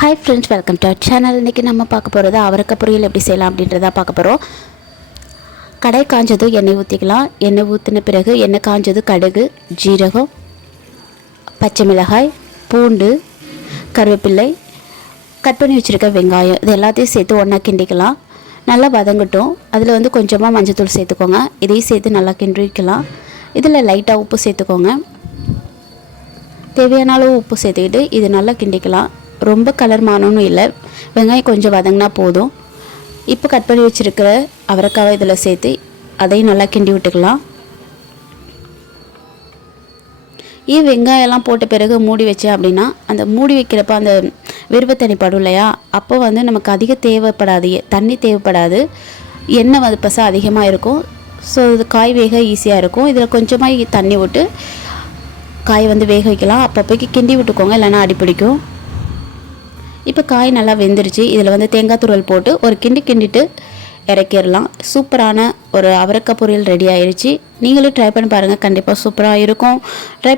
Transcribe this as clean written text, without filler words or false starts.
Hi friends, welcome to our channel. இன்றைக்கி நம்ம பார்க்க போகிறது அவரைக்காய் பொரியல் எப்படி செய்யலாம் அப்படின்றத பார்க்க போகிறோம். கடை காஞ்சதும் எண்ணெய் ஊற்றிக்கலாம். எண்ணெய் ஊற்றின பிறகு எண்ணெய் காஞ்சது கடுகு, ஜீரகம், பச்சை மிளகாய், பூண்டு, கருவேப்பிள்ளை, கட் பண்ணி வச்சுருக்க வெங்காயம் இது எல்லாத்தையும் சேர்த்து ஒன்றா கிண்டிக்கலாம். நல்லா வதங்கட்டும். அதில் கொஞ்சமாக மஞ்சத்தூள் சேர்த்துக்கோங்க. இதையும் சேர்த்து நல்லா கிண்டிக்கலாம். இதில் லைட்டாக உப்பு சேர்த்துக்கோங்க. தேவையான அளவு உப்பு சேர்த்துக்கிட்டு இது நல்லா கிண்டிக்கலாம். ரொம்ப கலர் மாறணும்னு இல்லை, வெங்காயம் கொஞ்சம் வதங்கினா போதும். இப்போ கட் பண்ணி வச்சுருக்கிற அவரைக்காவை இதில் சேர்த்து அதையும் நல்லா கிண்டி விட்டுக்கலாம். வெங்காயம்லாம் போட்ட பிறகு மூடி வச்சேன் அப்படின்னா அந்த மூடி வைக்கிறப்ப அந்த விருப்பத்தண்ணி படும் இல்லையா, அப்போ நமக்கு அதிக தேவைப்படாது, தண்ணி தேவைப்படாது, எண்ணெய் பசை அதிகமாக இருக்கும். ஸோ இது காய் வேக ஈஸியாக இருக்கும். இதில் கொஞ்சமாக தண்ணி விட்டு காய் வேக வைக்கலாம். அப்பப்போக்கு கிண்டி விட்டுக்கோங்க, இல்லைன்னா அடிப்பிடிக்கும். இப்போ காய் நல்லா வெந்துருச்சு. இதில் தேங்காய் துருவல் போட்டு ஒரு கிண்டிட்டு இறக்கிடலாம். சூப்பரான ஒரு அவரைக்காய் பொரியல் ரெடி ஆயிடுச்சு. நீங்களும் ட்ரை பண்ணி பாருங்கள், கண்டிப்பாக சூப்பராக இருக்கும். ட்ரை